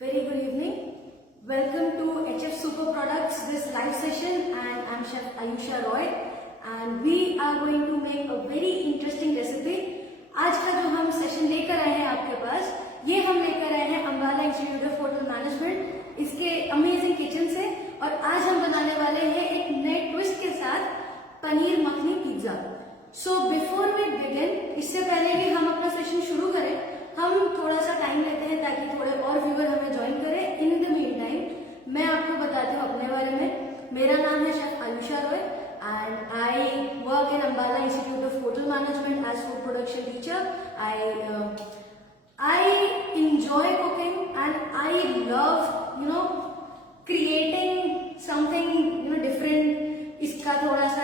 Very good evening. Welcome to HF Super Products, this live session, and I'm Chef Ayusha Roy, and we are going to make a very interesting recipe. आज का जो हम session लेकर आए हैं आपके पास, ये हम लेकर आए हैं Ambala institute of hotel management इसके अमेजिंग किचन से, और आज हम बनाने वाले हैं एक नए ट्विस्ट के साथ paneer makhani pizza. So before we begin, इससे पहले कि हम अपना सेशन शुरू करें, हम थोड़ा सा टाइम लेते हैं ताकि थोड़े और व्यूअर हमें ज्वाइन करें. इन द मीन टाइम मैं आपको बताती हूँ अपने बारे में. मेरा नाम है chef Ayusha Roy and I work in Ambala Institute of Hotel Management as food production teacher. I enjoy cooking and I love creating something different. इसका थोड़ा सा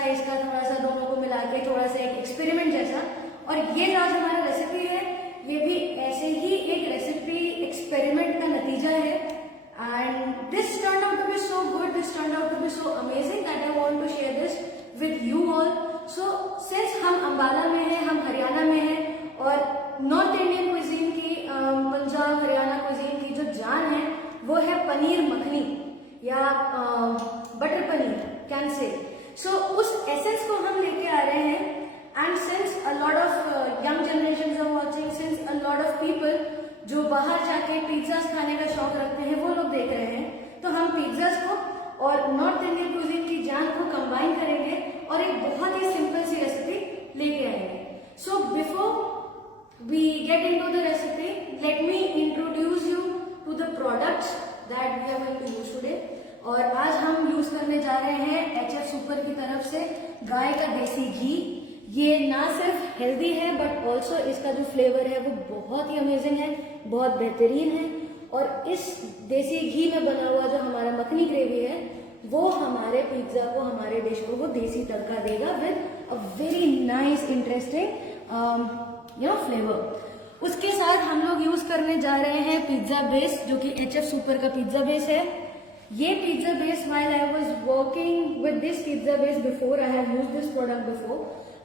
दोनों को मिला के थोड़ा सा एक एक्सपेरिमेंट जैसा. और ये जो आज हमारा रेसिपी है, ये भी ऐसे ही एक रेसिपी एक्सपेरिमेंट का नतीजा है. And this turned out to be so good, this turned out to be so amazing that I want to share this with you all. So since हम अम्बाला में हैं, हम हरियाणा में हैं, और नॉर्थ इंडियन क्विजीन की, पंजाब हरियाणा क्विजीन की जो जान है वो है पनीर मखनी या बटर पनीर कैन से. सो उस एसेंस को हम लेके आ रहे हैं. And since a lot of young generation are watching, since a lot of people जो बाहर जाके पिज्जास खाने का शौक रखते हैं वो लोग देख रहे हैं, तो हम पिज्जास को और नॉर्थ इंडियन क्विजीन की जान को कंबाइन करेंगे और एक बहुत ही सिंपल सी रेसिपी लेके आएंगे. So before we get into the recipe, let me introduce you to the products that we are going to use today. और आज हम यूज करने जा रहे हैं HF सुपर की तरफ से गाय का देसी घी. ये ना सिर्फ हेल्दी है बट ऑल्सो इसका जो फ्लेवर है वो बहुत ही अमेजिंग है, बहुत बेहतरीन है. और इस देसी घी में बना हुआ जो हमारा मखनी ग्रेवी है वो हमारे पिज्जा को, हमारे डिश को वो देसी तड़का देगा with a very nice interesting flavour. उसके साथ हम लोग यूज करने जा रहे हैं पिज्जा बेस, जो कि HF सुपर का पिज्जा बेस है. ये pizza base, while I was working with this pizza base before, I have used this product before,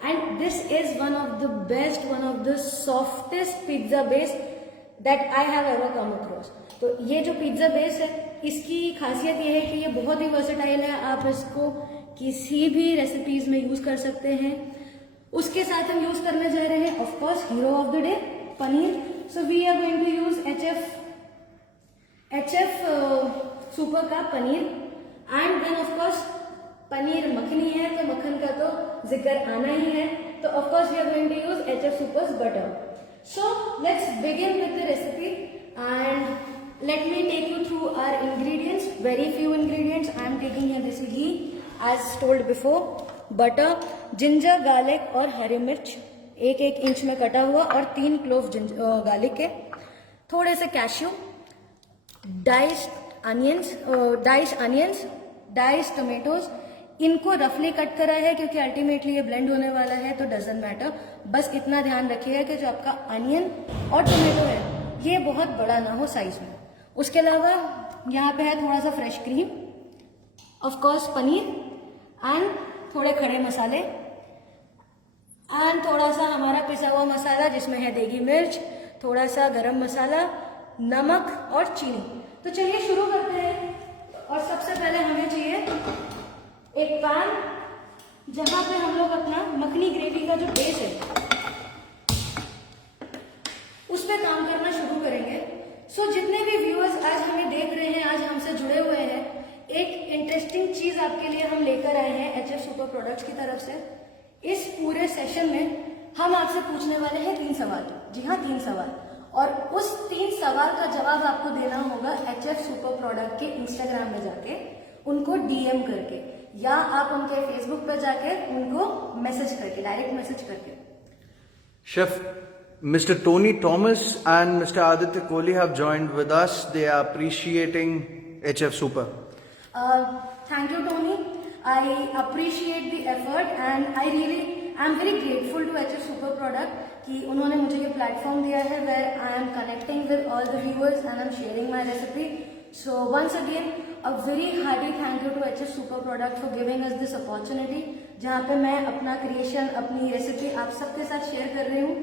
and this is one of the best, one of the softest pizza base that I have ever come across. तो ये जो pizza base है, इसकी खासियत ये है कि ये बहुत ही वर्सेटाइल है. आप इसको किसी भी रेसिपीज में यूज कर सकते हैं. उसके साथ हम यूज करने जा रहे हैं of course hero of the day, paneer. So we are going to use HF super का paneer. And then of course paneer makhani है तो मक्खन का तो जिक्र आना ही है. तो of course we are going to use HF supers butter. So let's begin with the recipe and let me take you through our ingredients. Very few ingredients. I am taking here desi ghee as told before, butter, ginger, garlic और हरी मिर्च 1-1 inch में कटा हुआ, और 3 clove garlic के, थोड़े से cashew, diced onions, diced tomatoes. इनको रफली कट करा है क्योंकि अल्टीमेटली ये ब्लेंड होने वाला है, तो डजंट मैटर. बस इतना ध्यान रखिएगा कि जो आपका अनियन और टोमेटो है ये बहुत बड़ा ना हो साइज में. उसके अलावा यहाँ पे है थोड़ा सा fresh cream, of course paneer, and थोड़े खड़े मसाले, एंड थोड़ा सा हमारा पिसा हुआ मसाला जिसमें है देगी मिर्च, थोड़ा सा गरम मसाला, नमक और चीनी. तो चलिए शुरू करते हैं. और सबसे पहले हमें चाहिए एक पैन जहां पे हम लोग अपना मखनी ग्रेवी का जो बेस है उस पे काम करना शुरू करेंगे. सो जितने भी व्यूअर्स आज हमें देख रहे हैं, आज हमसे जुड़े हुए हैं, एक इंटरेस्टिंग चीज आपके लिए हम लेकर आए हैं HF सुपर प्रोडक्ट्स की तरफ से. इस पूरे सेशन में हम आपसे पूछने वाले हैं 3 सवाल. जी हाँ, 3 सवाल. और उस 3 सवाल का जवाब आपको देना होगा HF सुपर प्रोडक्ट के इंस्टाग्राम में जाके, उनको DM करके, या आप उनके फेसबुक पर जाके उनको मैसेज करके, डायरेक्ट मैसेज करके. Chef, Mr. Tony Thomas and Mr. Aditya Kohli have joined with us. They are appreciating HF Super. Thank you, Tony. I appreciate the effort and I am very grateful to HF Super Product कि उन्होंने मुझे ये platform दिया है where I am connecting with all the viewers and I am sharing my recipe. So once again, a very hearty thank you to HF Super Product for giving us this opportunity, जहाँ पे मैं अपना creation, अपनी recipe आप सबके साथ share कर रही हूँ.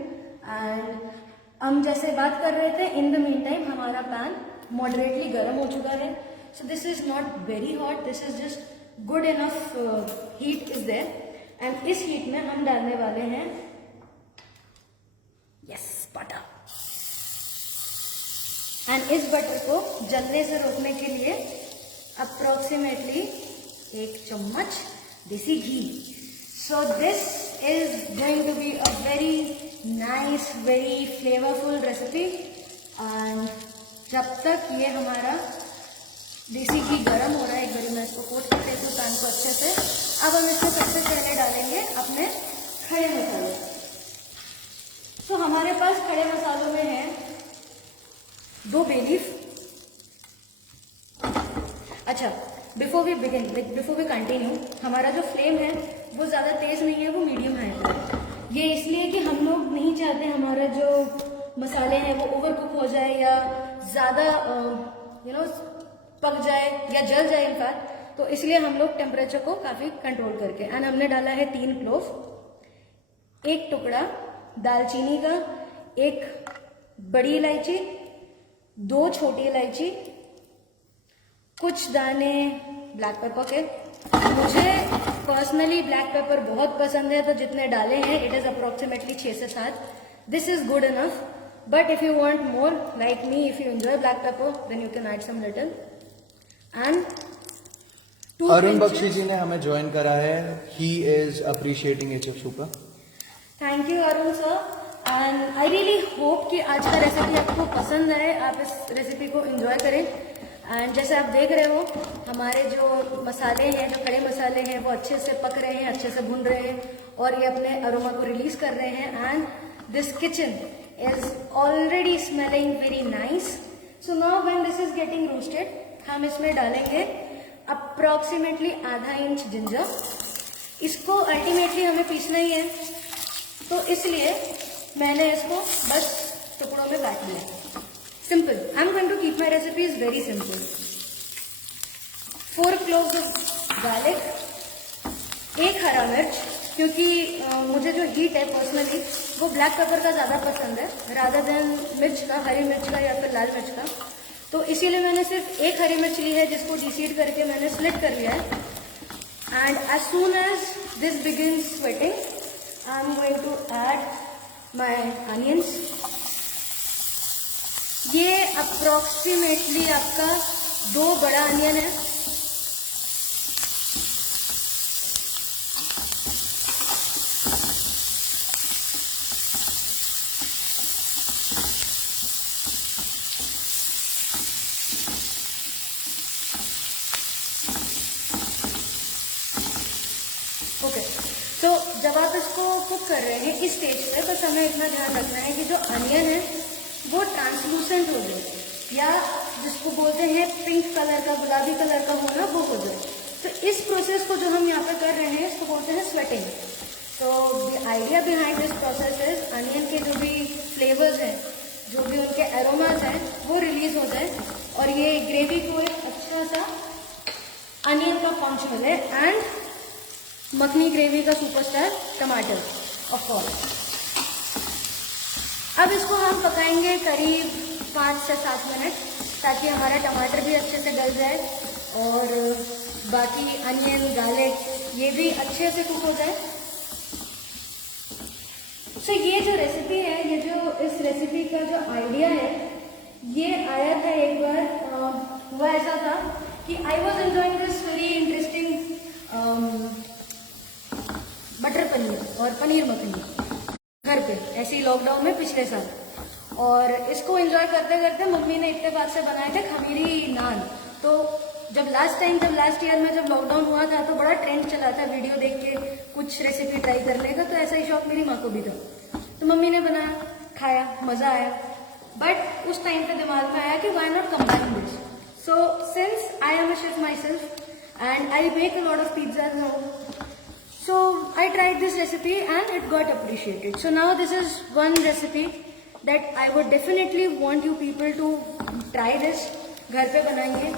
एंड हम जैसे बात कर रहे थे, इन द मीन टाइम हमारा पैन मॉडरेटली गर्म हो चुका है. So this is not very hot, this is just good enough heat is there. And इस हीट में हम डालने वाले हैं बटर. एंड इस बटर को जलने से रोकने के लिए अप्रोक्सीमेटली 1 चम्मच desi ghee. So this is going to be a very nice, very flavorful recipe. And जब तक ये हमारा देसी घी गर्म हो रहा है, एक बार मैं इसको कोट कर देती हूँ पैन को अच्छे से. अब हम इसको सबसे पहले डालेंगे अपने खड़े मसाले. तो हमारे पास खड़े मसालों में है 2 बे लीफ. अच्छा, बिफोर वी कंटिन्यू, हमारा जो फ्लेम है वो ज़्यादा तेज़ नहीं है, वो मीडियम हाई है. ये इसलिए कि हम लोग नहीं चाहते हमारा जो मसाले हैं वो ओवर कुक हो जाए या ज़्यादा पक जाए या जल जाए इनफैक्ट. तो इसलिए हम लोग टेम्परेचर को काफ़ी कंट्रोल करके. एंड हमने डाला है 3 क्लोव, 1 टुकड़ा दालचीनी का, 1 बड़ी इलायची, 2 छोटी इलायची, कुछ दाने ब्लैक पेपर के. मुझे पर्सनली ब्लैक पेपर बहुत पसंद है, तो जितने डाले हैं इट इज अप्रोक्सीमेटली 6 से 7. This is good enough. But if you want more, like me, if you enjoy black pepper, then you can add some little. And Arun Bakshi ji ने हमें ज्वाइन करा है. He is appreciating HF super. Thank you Arun sir. And I really hope कि आज का recipe आपको पसंद आए, आप इस रेसिपी को एंजॉय करें. एंड जैसे आप देख रहे हो हमारे जो मसाले हैं, जो खड़े मसाले हैं, वो अच्छे से पक रहे हैं, अच्छे से भुन रहे हैं और ये अपने अरोमा को रिलीज कर रहे हैं. And this kitchen is already smelling very nice. So now when this is getting roasted, हम इसमें डालेंगे अप्रोक्सीमेटली ½ इंच जिंजर. इसको अल्टीमेटली हमें पीसना ही है, तो इसलिए मैंने इसको बस टुकड़ों में काट लिया. Simple. I'm going to keep my recipes very simple. 4 cloves of garlic, 1 हरा मिर्च, क्योंकि मुझे जो हीट है पर्सनली वो ब्लैक पेपर का ज़्यादा पसंद है रादर देन मिर्च का, हरी मिर्च का या फिर लाल मिर्च का. तो इसीलिए मैंने सिर्फ 1 हरी मिर्च ली है, जिसको डिसीड करके मैंने स्लिट कर लिया है. And as soon as this begins sweating, I am going to add my onions. ये अप्रोक्सीमेटली आपका 2 बड़ा अनियन है. ओके, तो जब आप इसको कुक कर रहे हैं इस स्टेज पे, बस हमें इतना ध्यान रखना है कि जो अनियन है वो ट्रांसलूसेंट हो जाए, या जिसको बोलते हैं पिंक कलर का, गुलाबी कलर का होना, वो हो जाए. तो इस प्रोसेस को जो हम यहाँ पे कर रहे हैं इसको बोलते हैं स्वेटिंग. तो the idea behind this process is onion के जो भी फ्लेवर्स हैं, जो भी उनके एरोमाज हैं, वो रिलीज हो जाए और ये ग्रेवी को एक अच्छा सा अनियन का पंच मिले. एंड मखनी ग्रेवी का सुपरस्टार टमाटर ऑफ कोर्स. अब इसको हम पकाएंगे करीब 5 से 7 मिनट, ताकि हमारा टमाटर भी अच्छे से गल जाए और बाकी अनियन, गार्लिक ये भी अच्छे से कुक हो जाए. सो ये जो रेसिपी है, ये जो इस रेसिपी का जो आइडिया है, ये आया था एक बार. हुआ ऐसा था कि I was enjoying this very interesting butter paneer और पनीर मखनी घर पे, ऐसे ही लॉकडाउन में पिछले साल. और इसको एंजॉय करते करते मम्मी ने इत्तेफाक से बनाए थे खमीरी नान. तो जब लास्ट ईयर में जब लॉकडाउन हुआ था तो बड़ा ट्रेंड चला था वीडियो देख के कुछ रेसिपी ट्राई करने का. तो ऐसा ही शौक मेरी माँ को भी था, तो मम्मी ने बनाया, खाया, मजा आया. बट उस टाइम पे दिमाग में आया कि why not combine this. So since I am a chef my self and I make a lot of pizzas now, so I tried this recipe and it got appreciated. So now this is one recipe that I would definitely want you people to try this. घर पे बनाइए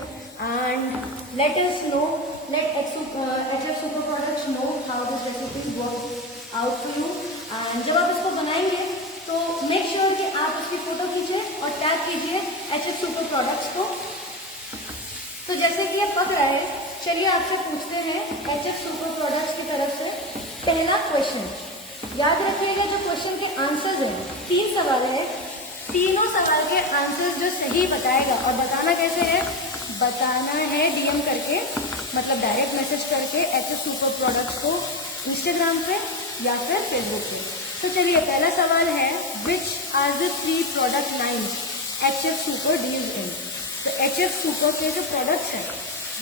and let us know, let HF Super Products know how this recipe works out for you. And जब आप इसको बनाएंगे तो make sure कि आप उसकी फोटो खींचे और टैग कीजिए HF सुपर प्रोडक्ट्स को। तो जैसे कि ये पक रहा है, चलिए आपसे पूछते हैं HF सुपर प्रोडक्ट्स की तरफ से पहला क्वेश्चन। याद रखिएगा जो क्वेश्चन के आंसर्स हैं, 3 सवाल है, तीनों सवाल के आंसर्स जो सही बताएगा, और बताना कैसे है, बताना है DM करके, मतलब डायरेक्ट मैसेज करके HF सुपर प्रोडक्ट्स को इंस्टाग्राम पे या फिर फेसबुक पे। तो चलिए पहला सवाल है, which are the 3 product lines HF super deals in. तो HF सुपर के जो प्रोडक्ट्स हैं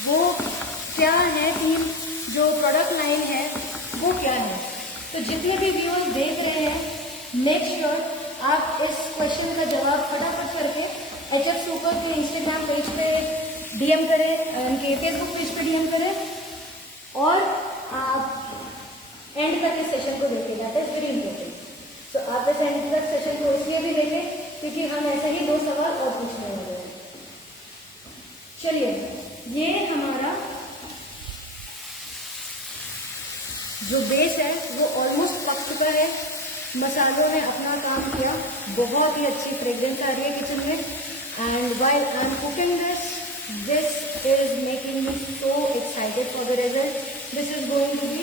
वो क्या है, 3 जो प्रोडक्ट लाइन है वो क्या है। तो जितने भी व्यूअर्स देख रहे हैं, मेक श्योर आप इस क्वेश्चन का जवाब फटाफट करके HF सुपर के इंस्टाग्राम पेज पे DM करें, उनके फेसबुक पेज पे DM करें, और आप एंड तक इस सेशन को देखें, दैट इज वेरी इंपॉर्टेंट। तो आप इस एंड तक सेशन को इसलिए भी देखें क्योंकि हम ऐसे ही 2 सवाल और पूछने वाले हैं। चलिए, ये हमारा जो बेस है वो ऑलमोस्ट पक चुका है, मसालों ने अपना काम किया, बहुत ही अच्छी फ्रेग्रेंस आ रही है किचन में। And while I am cooking this is making me so excited for the result. This is going to be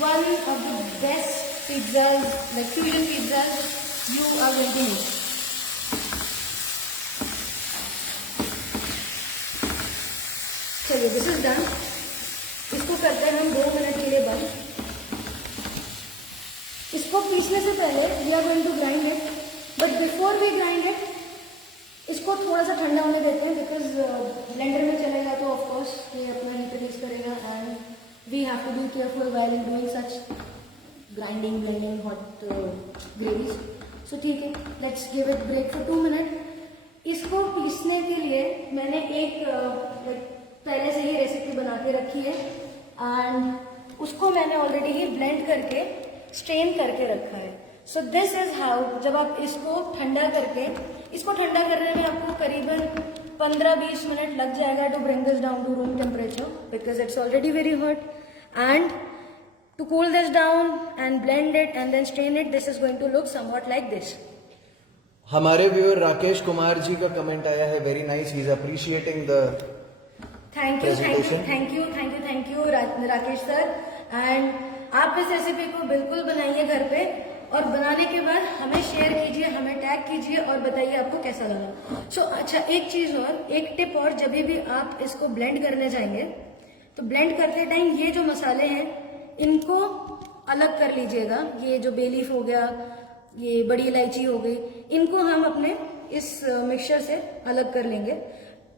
one of the best pizzas, like fusion pizzas you are going to make. चलिए, this is done. इसको करते हैं हम 2 minute के लिए बंद। इसको पीसने से पहले we are going to grind it, but before we grind it इसको थोड़ा सा ठंडा होने देते हैं, बिकॉज ब्लेंडर में चलेगा तो ऑफकोर्स ये अपना हीट रिलीज करेगा, and we have to be careful while in doing such grinding, blending hot gravies. So ठीक है, let's give it break for 2 minute. इसको पीसने के लिए मैंने एक पहले से ही रेसिपी बना के रखी है, एंड उसको मैंने ऑलरेडी ही ब्लेंड करके स्ट्रेन करके रखा है। सो दिस इज हाउ, जब आप इसको ठंडा करने में आपको करीबन 15-20 मिनट लग जाएगा to bring this down to room temperature, because it's already very hot. And to cool this down and blend it and then strain it, this is going to look somewhat like this. हमारे viewer Rakesh Kumar ji का comment आया है, very nice, he is appreciating the thank you Rakesh sir. And आप इस recipe को बिल्कुल बनाइए घर पे, और बनाने के बाद हमें शेयर कीजिए, हमें टैग कीजिए और बताइए आपको कैसा लगा। सो अच्छा, एक चीज और, एक टिप और, जब भी आप इसको ब्लेंड करने जाएंगे तो ब्लेंड करते टाइम ये जो मसाले हैं इनको अलग कर लीजिएगा। ये जो बे लीफ हो गया, ये बड़ी इलायची हो गई, इनको हम अपने इस मिक्सचर से अलग कर लेंगे।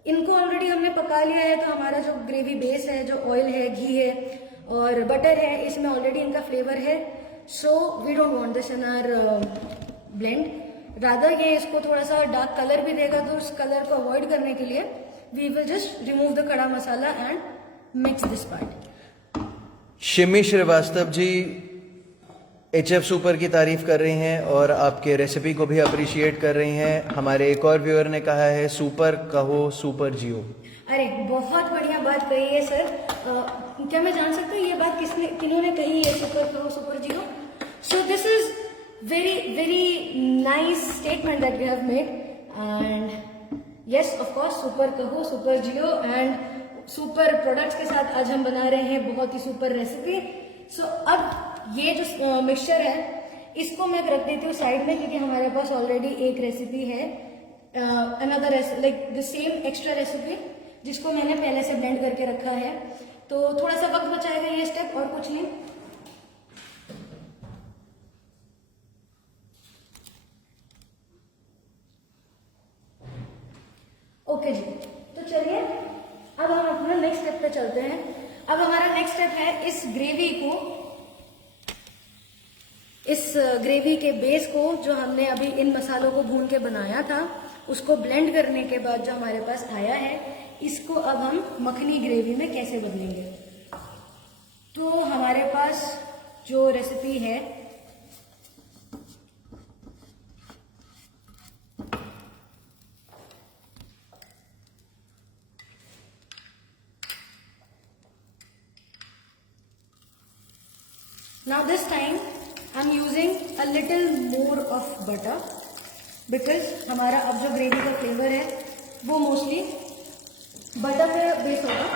इनको ऑलरेडी हमने पका लिया है, तो हमारा जो ग्रेवी बेस है, जो ऑयल है, घी है और बटर है, इसमें ऑलरेडी इनका फ्लेवर है। So we don't want this in our blend. Rather ये इसको थोड़ा सा डार्क कलर भी देगा, तो उस कलर को अवॉइड करने के लिए we will just remove the khada masala and mix this part. Shimi Srivastava ji HF super की तारीफ कर रही हैं और आपके रेसिपी को भी अप्रिशिएट कर रही हैं। हमारे एक और व्यूअर ने कहा है, सुपर कहो सुपर जियो। अरे बहुत बढ़िया बात कही है सर। क्या मैं जान सकता हूँ ये बात किन्होंने कही है, सुपर कहो सुपर जियो? So this is very nice statement that we have made, and yes of course, super कहो सुपर जियो, एंड सुपर प्रोडक्ट्स के साथ आज हम बना रहे हैं बहुत ही सुपर रेसिपी। सो अब ये जो मिक्सचर है इसको मैं रख देती हूँ साइड में, क्योंकि हमारे पास ऑलरेडी एक रेसिपी है, another like the same extra recipe, जिसको मैंने पहले से ब्लेंड करके रखा है। तो थोड़ा सा वक्त बचाएगा ये स्टेप, और कुछ नहीं। ओके जी, तो चलिए अब हम अपना नेक्स्ट स्टेप पे चलते हैं। अब हमारा नेक्स्ट स्टेप है इस ग्रेवी के बेस को, जो हमने अभी इन मसालों को भून के बनाया था, उसको ब्लेंड करने के बाद जो हमारे पास आया है, इसको अब हम मखनी ग्रेवी में कैसे बदलेंगे। तो हमारे पास जो रेसिपी है, now this time I'm using a little more of butter, because हमारा अब जो ग्रेवी का फ्लेवर है वो मोस्टली बटर पे बेस होगा।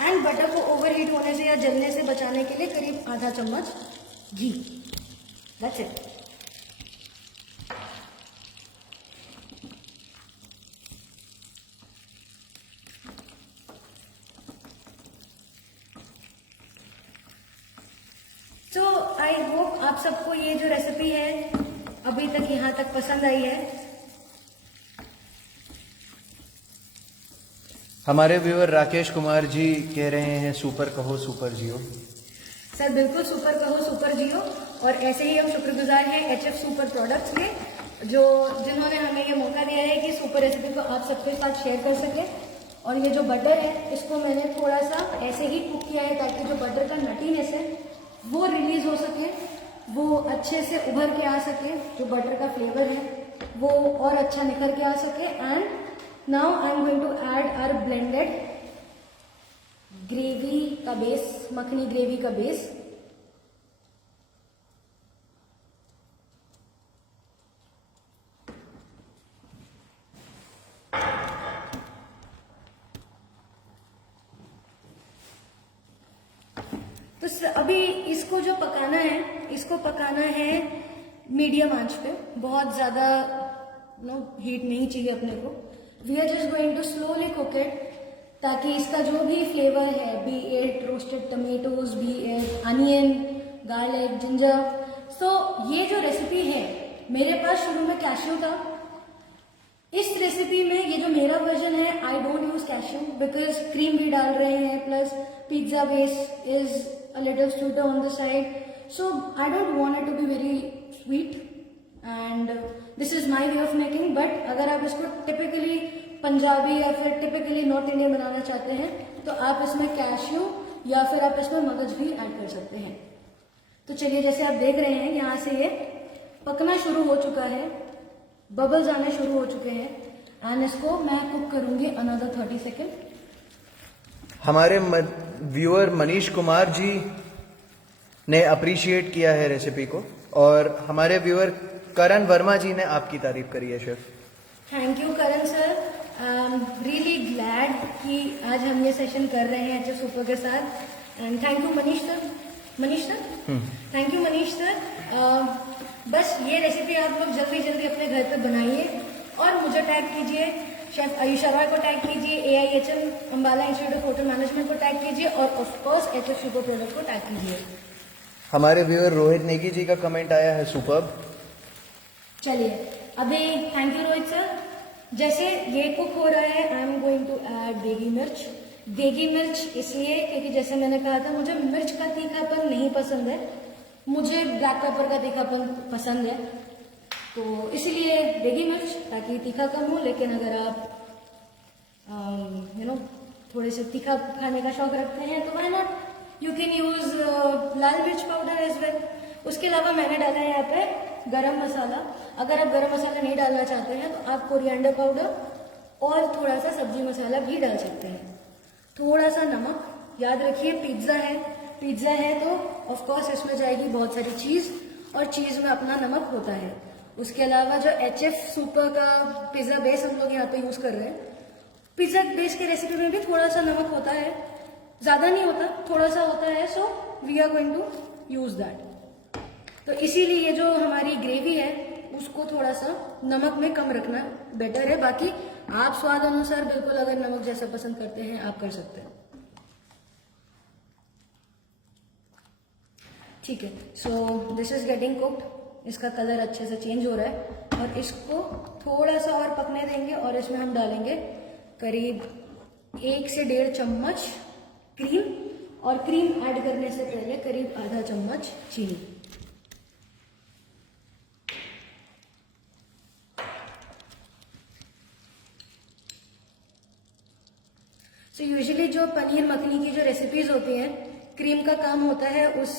एंड बटर को ओवरहीट होने से या जलने से बचाने के लिए करीब आधा चम्मच ghee. That's it. So I hope आप सबको ये जो रेसिपी है अभी तक यहाँ तक पसंद आई है। हमारे व्यूअर राकेश कुमार जी कह रहे हैं सुपर कहो सुपर जियो। सर बिल्कुल सुपर कहो सुपर जियो। और ऐसे ही हम शुक्रगुजार हैं HF सुपर प्रोडक्ट्स के, जिन्होंने हमें ये मौका दिया है कि सुपर रेसिपी को आप सबके साथ शेयर कर सके। और ये जो बटर है इसको मैंने थोड़ा सा ऐसे ही कुक किया है ताकि जो बटर का नटीनेस है वो रिलीज हो सके, वो अच्छे से उभर के आ सके, जो बटर का फ्लेवर है वो और अच्छा निखर के आ सके। And now I am going to add our blended gravy का बेस, मखनी ग्रेवी का बेस। तो अभी इसको जो पकाना है, इसको पकाना है मीडियम आंच पे, बहुत ज्यादा हीट नहीं चाहिए अपने को। We are just going to slowly cook it ताकि इसका जो भी फ्लेवर है, be it roasted tomatoes, be it onion, garlic, ginger. So ये जो रेसिपी है, मेरे पास शुरू में कैश्यू था। इस रेसिपी में ये जो मेरा वर्जन है, I don't use cashew because cream भी डाल रहे हैं, plus pizza base is a little sweeter on the side, so I don't want it to be very sweet and this is my way of making। but अगर आप इसको typically Punjabi या फिर typically north Indian बनाना चाहते हैं तो आप इसमें कैश्यू या फिर आप इसमें मगज भी ऐड कर सकते हैं। तो चलिए, जैसे आप देख रहे हैं यहाँ से ये पकना शुरू हो चुका है, बबल्स आने शुरू हो चुके हैं एंड इसको मैं कुक करूंगी अनदर 30 सेकेंड। हमारे व्यूअर मनीष कुमार जी ने अप्रिशिएट किया है रेसिपी को और हमारे व्यूअर करण वर्मा जी ने आपकी तारीफ करी है chef. Thank you Karan sir, I am really glad कि आज हम ये सेशन कर रहे हैं HF सुपर के साथ। And thank you Manish sir. Thank you Manish sir. बस ये रेसिपी आप लोग जल्दी जल्दी अपने घर पे बनाइए और मुझे टैग कीजिए, शेफ आयुष रॉय को टैग कीजिए, AIHM Ambala institute of hotel management को टैग कीजिए और of course HF super product को टैग कीजिए। हमारे व्यूअर रोहित नेगी जी का कमेंट आया है सुपर्ब। चलिए अभी थैंक यू रोहित सर। जैसे ये कुक हो रहा है, I am going to add degi mirch. देगी मिर्च इसलिए क्योंकि जैसे मैंने कहा था, मुझे मिर्च का तीखापन नहीं पसंद है, मुझे ब्लैक पेपर का तीखापन पसंद है, तो इसलिए देगी मिर्च ताकि तीखा कम हो। लेकिन अगर आप थोड़े से तीखा खाने का शौक रखते हैं तो why not, you can use lal mirch powder as well. उसके अलावा मैंने डाला है यहाँ पे गरम मसाला। अगर आप गरम मसाला नहीं डालना चाहते हैं तो आप कोरिएंडर पाउडर और थोड़ा सा सब्जी मसाला भी डाल सकते हैं। थोड़ा सा नमक, याद रखिए पिज्जा है तो ऑफ कोर्स इसमें जाएगी बहुत सारी चीज और चीज में अपना नमक होता है। उसके अलावा जो HF सुपर का पिज्जा बेस हम लोग यहाँ पे यूज कर रहे हैं, पिज्जा बेस की रेसिपी में भी थोड़ा सा नमक होता है, ज्यादा नहीं होता, थोड़ा सा होता है। So we are going to use that. तो इसीलिए ये जो हमारी ग्रेवी है उसको थोड़ा सा नमक में कम रखना बेटर है। बाकी आप स्वाद अनुसार बिल्कुल अगर नमक जैसा पसंद करते हैं आप कर सकते हैं। ठीक है, so this is getting cooked. इसका कलर अच्छे से चेंज हो रहा है और इसको थोड़ा सा और पकने देंगे और इसमें हम डालेंगे करीब 1 से 1.5 चम्मच क्रीम और क्रीम ऐड करने से पहले करीब आधा चम्मच चीनी। सो यूजुअली जो पनीर मखनी की जो रेसिपीज होती हैं, क्रीम का काम होता है उस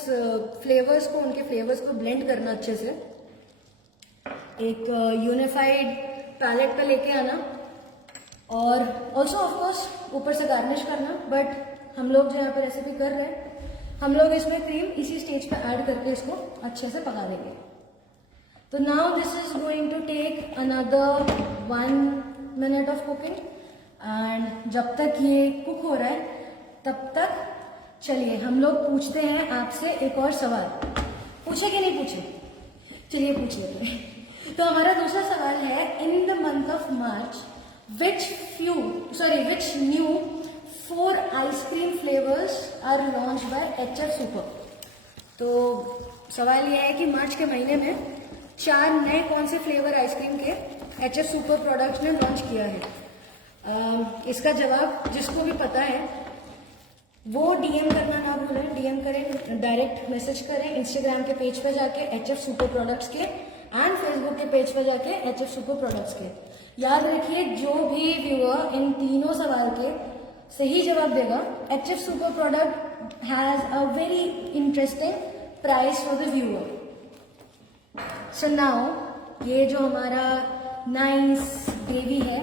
फ्लेवर्स को, उनके फ्लेवर्स को ब्लेंड करना अच्छे से, एक यूनिफाइड पैलेट पे लेके आना और ऑल्सो ऑफ कोर्स ऊपर से गार्निश करना। बट हम लोग जो यहाँ पे रेसिपी कर रहे हैं, हम लोग इसमें क्रीम इसी स्टेज पे ऐड करके इसको अच्छे से पका देंगे। तो now this is going to take another 1 minute of cooking and जब तक ये कुक हो रहा है तब तक चलिए हम लोग पूछते हैं आपसे एक और सवाल। पूछे कि नहीं पूछे? चलिए पूछ लेते हैं। तो हमारा दूसरा सवाल है, in the month of March which new 4 ice cream flavours are launch by HF super. तो सवाल यह है कि मार्च के महीने में 4 नए कौन से फ्लेवर आइसक्रीम के HF सुपर प्रोडक्ट्स ने लॉन्च किया है। इसका जवाब जिसको भी पता है वो डीएम करना ना भूलें, डीएम करें, डायरेक्ट मैसेज करें इंस्टाग्राम के पेज पे जाके HF सुपर प्रोडक्ट्स के एंड फेसबुक के पेज पे जाके HF सुपर प्रोडक्ट्स के। याद रखिए जो भी व्यूअर इन तीनों सवाल के सही जवाब देगा, HF super product has a very interesting price for the viewer. So now ये जो हमारा नाइस ग्रेवी है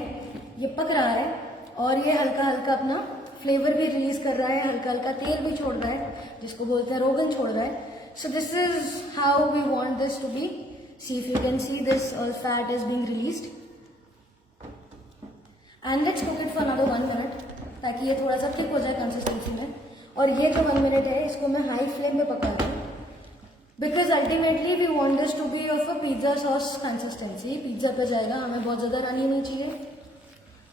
ये पक रहा है और ये हल्का हल्का अपना फ्लेवर भी रिलीज कर रहा है, हल्का हल्का तेल भी छोड़ रहा है जिसको बोलते हैं रोगन छोड़ रहा है। So this is how we want this to be. See if you can see this all fat is being released and let's cook it for another 1 minute ताकि ये थोड़ा सा थिक हो जाए कंसिस्टेंसी में। और ये जो 1 मिनट है इसको मैं हाई फ्लेम पे पका रही हूँ because ultimately we want this to be of a pizza sauce consistency. Pizza पे जाएगा, हमें बहुत ज्यादा रानी नहीं चाहिए।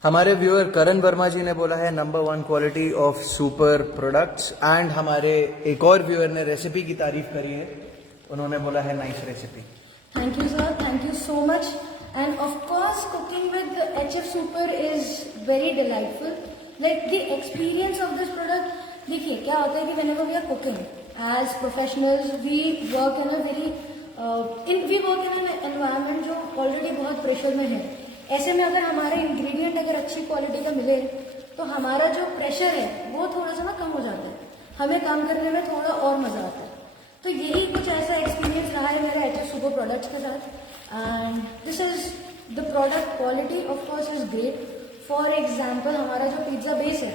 हमारे व्यूअर करण वर्मा जी ने बोला है number 1 quality of super products and हमारे एक और व्यूअर ने रेसिपी की तारीफ करी है, उन्होंने बोला है nice recipe. Thank you sir, thank you so much and of course cooking with HF super is very delightful. Like the experience of this product, देखिए क्या होता है कि whenever we are cooking as professionals we work in an environment जो already बहुत pressure में है। ऐसे में अगर हमारे इंग्रेडिएंट अगर अच्छी क्वालिटी का मिले तो हमारा जो प्रेशर है वो थोड़ा सा ना कम हो जाता है, हमें काम करने में थोड़ा और मजा आता है। तो यही कुछ ऐसा एक्सपीरियंस रहा है मेरा HF सुपर प्रोडक्ट्स के साथ and this is the product quality of course is great. For example हमारा जो पिज्जा बेस है,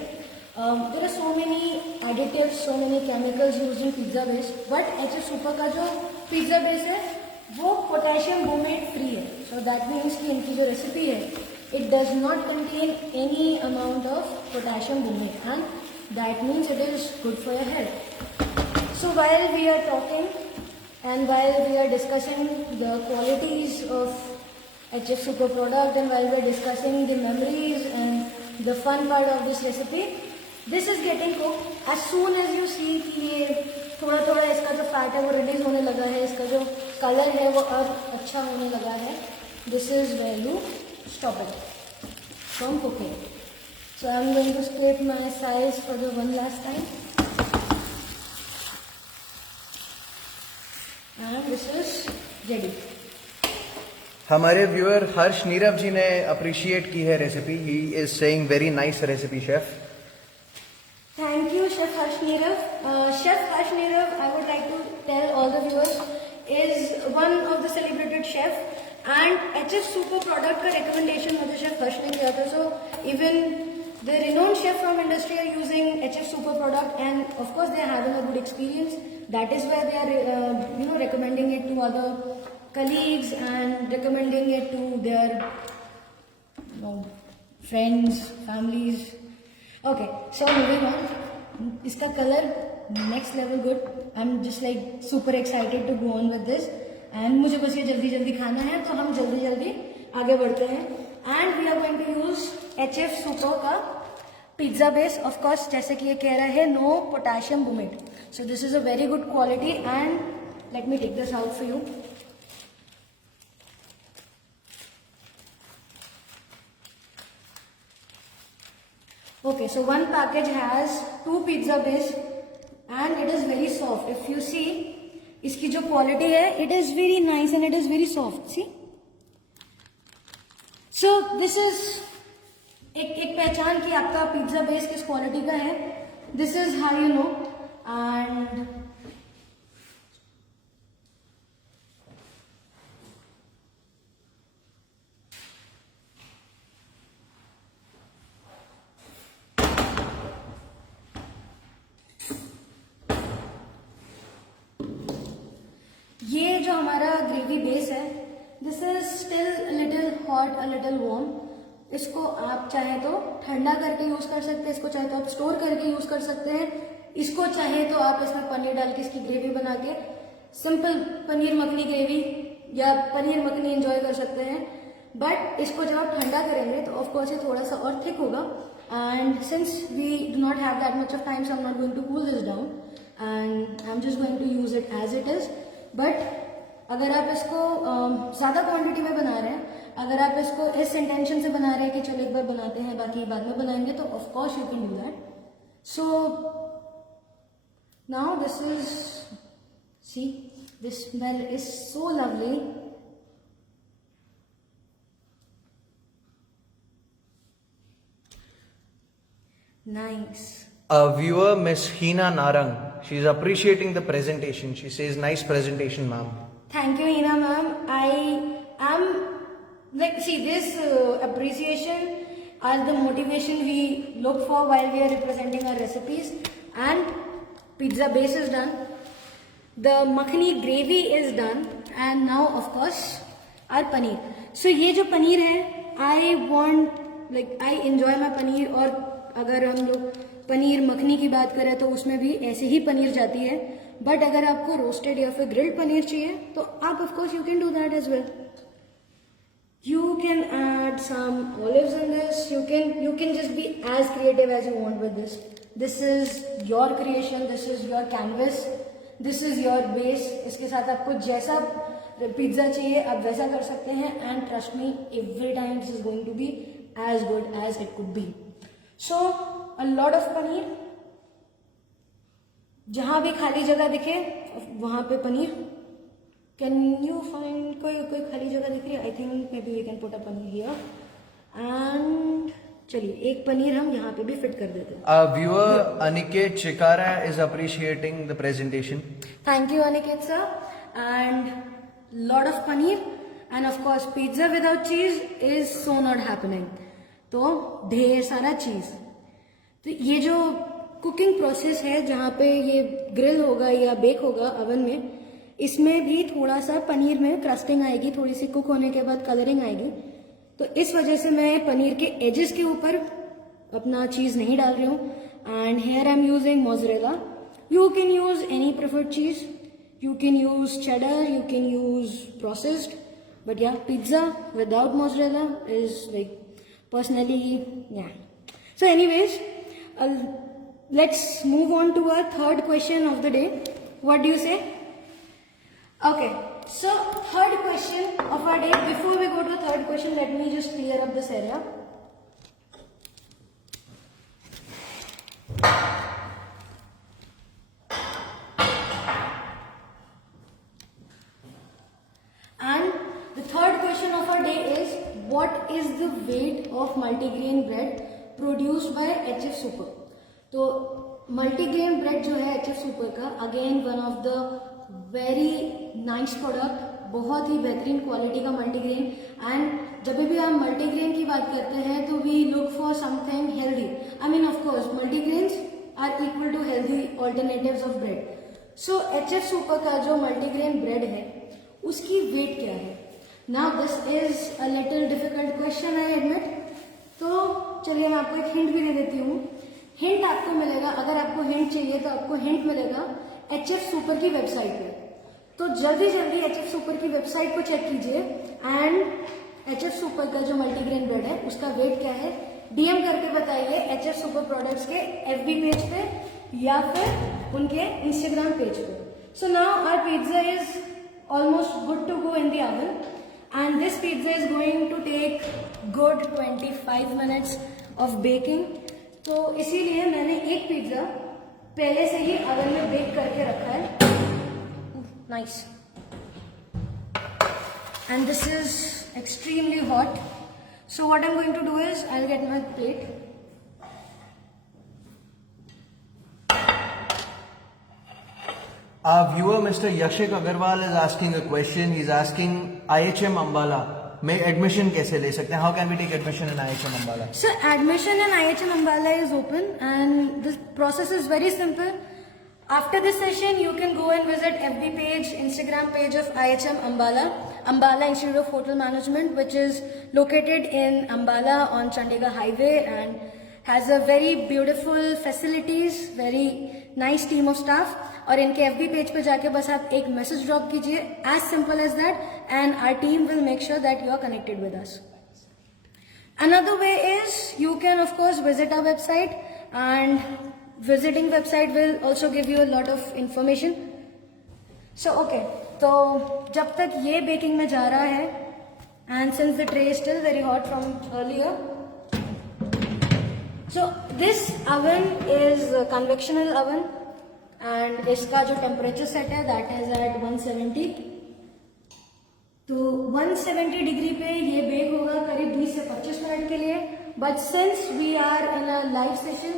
there are so many additives, so many chemicals used in pizza base, but HF super का जो pizza base है वो potassium बोमेट free है। So that means कि इनकी जो रेसिपी है it does not contain any amount of potassium bromate and that means it is good for your health. So while we are talking and while we are discussing the qualities of HF super product and while we are discussing the memories and the fun part of this recipe, this is getting cooked as soon as you see कि ये थोड़ा थोड़ा इसका जो fat है वो release होने लगा है, इसका जो कलर है वो अब अच्छा होने लगा है। This is where you stop it from cooking. So I am going to split my size for the one last time and this is ready. हमारे व्यूअर हर्ष नीरव जी ने अप्रिशिएट की है recipe. He is saying very nice recipe chef. Thank you, Chef Harsh Nirav. Chef Harsh Nirav, I would like to tell all the viewers, is one of the celebrated chef and HF Super product का recommendation मुझे Chef Harsh ने किया था. So even the renowned chef from industry are using HF Super product and of course they are having a good experience. That is why they are recommending it to other colleagues and recommending it to their friends, families. Okay, so moving on. इसका color next level good. I'm just like super excited to go on with this. And मुझे बस ये जल्दी जल्दी खाना है तो हम जल्दी जल्दी आगे बढ़ते हैं. And we are going to use HF Super का पिज्जा बेस. Of course जैसे कि ये कह रहा है no potassium bumate. So this is a very good quality and let me take this out for you. Okay, so one package has 2 pizza base and it is very soft. If you see, इसकी जो quality है, it is very nice and it is very soft. See? So this is एक पहचान कि आपका pizza base किस quality का है. This is how you know. And ये जो हमारा ग्रेवी बेस है, this is still little hot, a little warm. इसको आप चाहे तो ठंडा करके यूज कर सकते हैं, इसको चाहे तो आप स्टोर करके यूज कर सकते हैं, इसको चाहे तो आप इसमें पनीर डाल के इसकी ग्रेवी बना के सिंपल पनीर मखनी ग्रेवी या पनीर मखनी एंजॉय कर सकते हैं। बट इसको जब आप ठंडा करेंगे तो ऑफकोर्स ये थोड़ा सा और थिक होगा, and since we do not have that much of time so I am not going to cool this down and I am just going to use it as it is. But अगर आप इसको ज़्यादा quantity में बना रहे हैं, अगर आप इसको इस इंटेंशन से बना रहे हैं कि चलो एक बार बनाते हैं बाकी बाद में बनाएंगे, तो of course you can do that. So now this is, see this smell is so lovely. Nice. A viewer, Miss Hina Narang, she is appreciating the presentation. She says, "Nice presentation, ma'am." Thank you, Hina ma'am. I am like, see, this appreciation are the motivation we look for while we are representing our recipes. And pizza base is done, the makhani gravy is done, and now of course our paneer. So ये जो पनीर है, I enjoy my paneer. और अगर हम लोग पनीर मखनी की बात करें तो उसमें भी ऐसे ही पनीर जाती है, बट अगर आपको रोस्टेड या फिर ग्रिल्ड पनीर चाहिए तो आप of course you can do that as well. You can add some olives in this. You can just be as creative as you want with this. This is your creation. This is your canvas. This is your base. इसके साथ आपको जैसा pizza चाहिए आप वैसा कर सकते हैं, and trust me, every time this is going to be as good as it could be. So a lot of paneer, जहां भी खाली जगह दिखे वहां पे पनीर। कैन यू फाइंड कोई खाली जगह दिख रही है? I think maybe we can put a paneer here, and चलिए एक पनीर हम यहाँ पे भी फिट कर देते हैं। Our viewer Aniket Chikara is appreciating the presentation. Thank you, Aniket sir. And lot of paneer, and of course pizza without cheese is so not happening. तो ढेर सारा चीज। तो ये जो कुकिंग प्रोसेस है जहाँ पे ये ग्रिल होगा या बेक होगा अवन में, इसमें भी थोड़ा सा पनीर में क्रस्टिंग आएगी, थोड़ी सी कुक होने के बाद कलरिंग आएगी। तो इस वजह से मैं पनीर के एजेस के ऊपर अपना चीज नहीं डाल रही हूँ। And here I am using mozzarella. You can use any preferred cheese, you can use cheddar, you can use processed, but yeah pizza without mozzarella is like personally, yeah. So anyways, let's move on to our third question of the day. What do you say? Okay, so third question of our day. Before we go to the third question, let me just clear up this area. And the third question of our day is, what is the weight of multigrain bread produced by HF Super? तो multigrain bread जो है HF Super का, again one of the very nice product, बहुत ही बेहतरीन quality का multigrain. And जब भी हम मल्टीग्रेन की बात करते हैं तो we look for something healthy. I mean of course multigrains are equal to healthy alternatives of bread. So HF Super का जो मल्टीग्रेन ब्रेड है उसकी वेट क्या है? Now this is a little difficult question, I admit. तो चलिए मैं आपको एक हिंट भी दे देती हूँ। हिंट आपको मिलेगा, अगर आपको हिंट चाहिए तो आपको हिंट मिलेगा HF Super की वेबसाइट पे। तो जल्दी जल्दी HF Super की वेबसाइट को चेक कीजिए एंड HF Super का जो मल्टीग्रेन ब्रेड है उसका वेट क्या है DM करके बताइए HF Super प्रोडक्ट्स के FB पेज पे या फिर उनके Instagram पेज पे। So now our pizza is almost good to go in the oven. And this pizza is going to take good 25 minutes of baking. तो इसीलिए मैंने एक पिज्जा पहले से ही अवन में बेक करके रखा है। Nice. And this is extremely hot. So what I'm going to do is I'll get my plate. Our viewer, Mr. Yashik Agarwal, is asking a question. He's asking IHM Ambala में admission कैसे ले सकते हैं? How can we take admission in IHM Ambala? So admission in IHM Ambala is open and the process is very simple. After this session, you can go and visit FB page, Instagram page of IHM Ambala. Ambala Institute of Hotel Management, which is located in Ambala on Chandigarh Highway and has a very beautiful facilities, very nice team of staff. और इनके FB page पे जाके बस आप एक message drop कीजिए, as simple as that, and our team will make sure that you are connected with us. Another way is you can of course visit our website, and visiting website will also give you a lot of information. So okay, तो जब तक ये baking में जा रहा है, and since the tray is still very hot from earlier, so this oven is a convectional oven, and इसका जो temperature set है that is at 170. तो 170 डिग्री पे ये बेक होगा करीब 20 से 25 मिनट के लिए. But since we are in a live session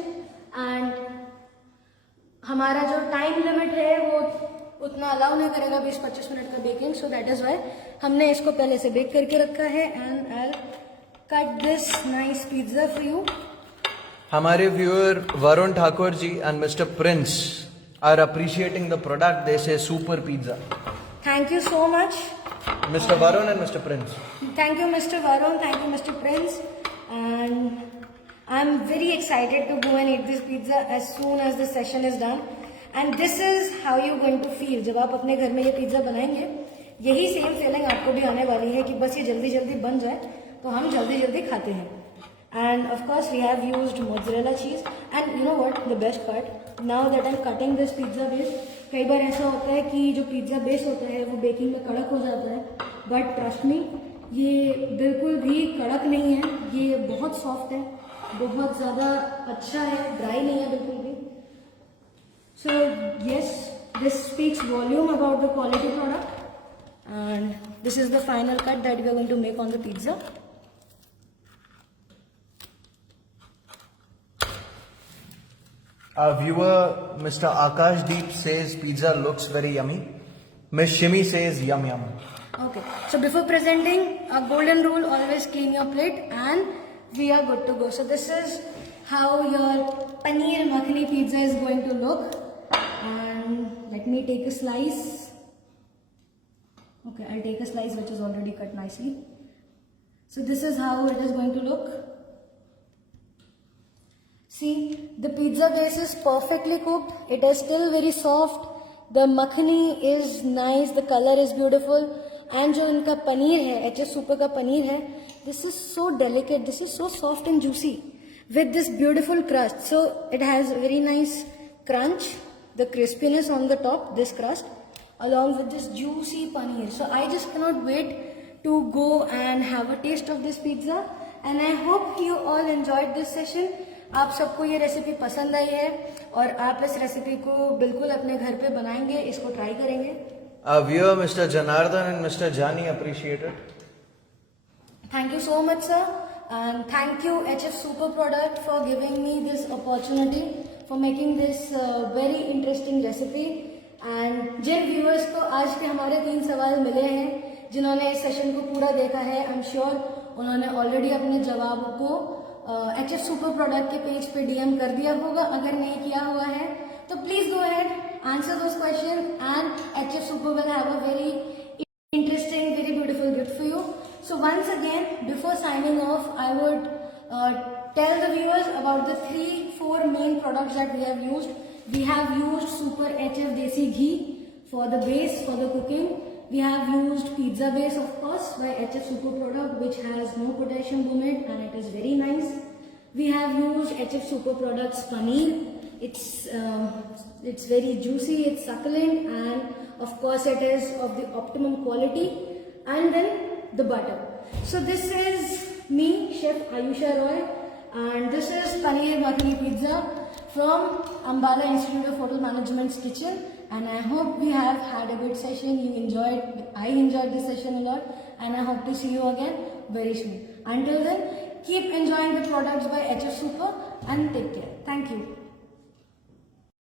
and हमारा जो टाइम लिमिट है वो उतना अलाउ नहीं करेगा 20-25 मिनट का baking, so that is why हमने इसको पहले से बेक करके रखा है. And I cut this nice pizza for you. हमारे viewer Varun Thakur ji and mister Prince are appreciating the product. They say super pizza. Thank you so much Mr. Varun and Mr. Prince. Thank you, Mr. Varun. Thank you, Mr. Prince. And I'm very excited to go and eat this pizza as soon as the session is done. And this is how you're going to feel. जब आप अपने घर में ये pizza बनाएंगे, यही same feeling आपको भी आने वाली है कि बस ये जल्दी जल्दी बन जाए तो हम जल्दी जल्दी खाते हैं. And of course we have used mozzarella cheese. And you know what? The best part. Now that I'm cutting this pizza base, कई बार ऐसा होता है कि जो पिज्जा बेस होता है वो बेकिंग में कड़क हो जाता है. बट ट्रस्ट मी, ये बिल्कुल भी कड़क नहीं है. ये बहुत सॉफ्ट है, बहुत ज़्यादा अच्छा है, ड्राई नहीं है बिल्कुल भी. So yes, this speaks volume about the quality product. And this is the final cut that we are going to make on the pizza. Our viewer, Mr. Akash Deep, says pizza looks very yummy. Miss Shimi says yum yum. Okay, so before presenting, a golden rule: always clean your plate, and we are good to go. So this is how your paneer makhani pizza is going to look. And let me take a slice. Okay, I'll take a slice which is already cut nicely. So this is how it is going to look. See, the pizza base is perfectly cooked. It is still very soft. The makhani is nice. The color is beautiful. And जो इनका पनीर है, HF Super का पनीर है, this is so delicate. This is so soft and juicy with this beautiful crust. So it has a very nice crunch, the crispiness on the top, this crust, along with this juicy paneer. So I just cannot wait to go and have a taste of this pizza. And I hope you all enjoyed this session. आप सबको ये recipe पसंद आई है और आप इस recipe को बिल्कुल अपने घर पे बनाएंगे, इसको ट्राई करेंगे. Our viewer, Mr. Janardhan and Mr. Jani, appreciate it. Thank you so much, sir. And thank you, HF Super Product, for giving me this opportunity, for making this very interesting recipe. And Jin viewers को आज के हमारे 3 सवाल मिले हैं, जिन्होंने इस session को पूरा देखा है, I'm sure उन्होंने ऑलरेडी अपने जवाब को HF Super Product के पेज पे DM कर दिया होगा. अगर नहीं किया हुआ है तो please go ahead, answer those question, and HF Super will have a very interesting, very beautiful gift for you. So once again, before signing off, I would tell the viewers about the 3-4 main products that we have used. We have used Super HF Desi Ghee for the base, for the cooking. We have used pizza base, of course, by HF Super Product, which has no potassium bromide and it is very nice. We have used HF Super Product's paneer. It's very juicy, it's succulent, and of course it is of the optimum quality. And then the butter. So this is me, Chef Ayusha Roy, and this is Paneer Makhani Pizza from Ambala Institute of Hotel Management's kitchen. And I hope we have had a good session. I enjoyed this session a lot, and I hope to see you again very soon. Until then, keep enjoying the products by HF Super and take care. Thank you.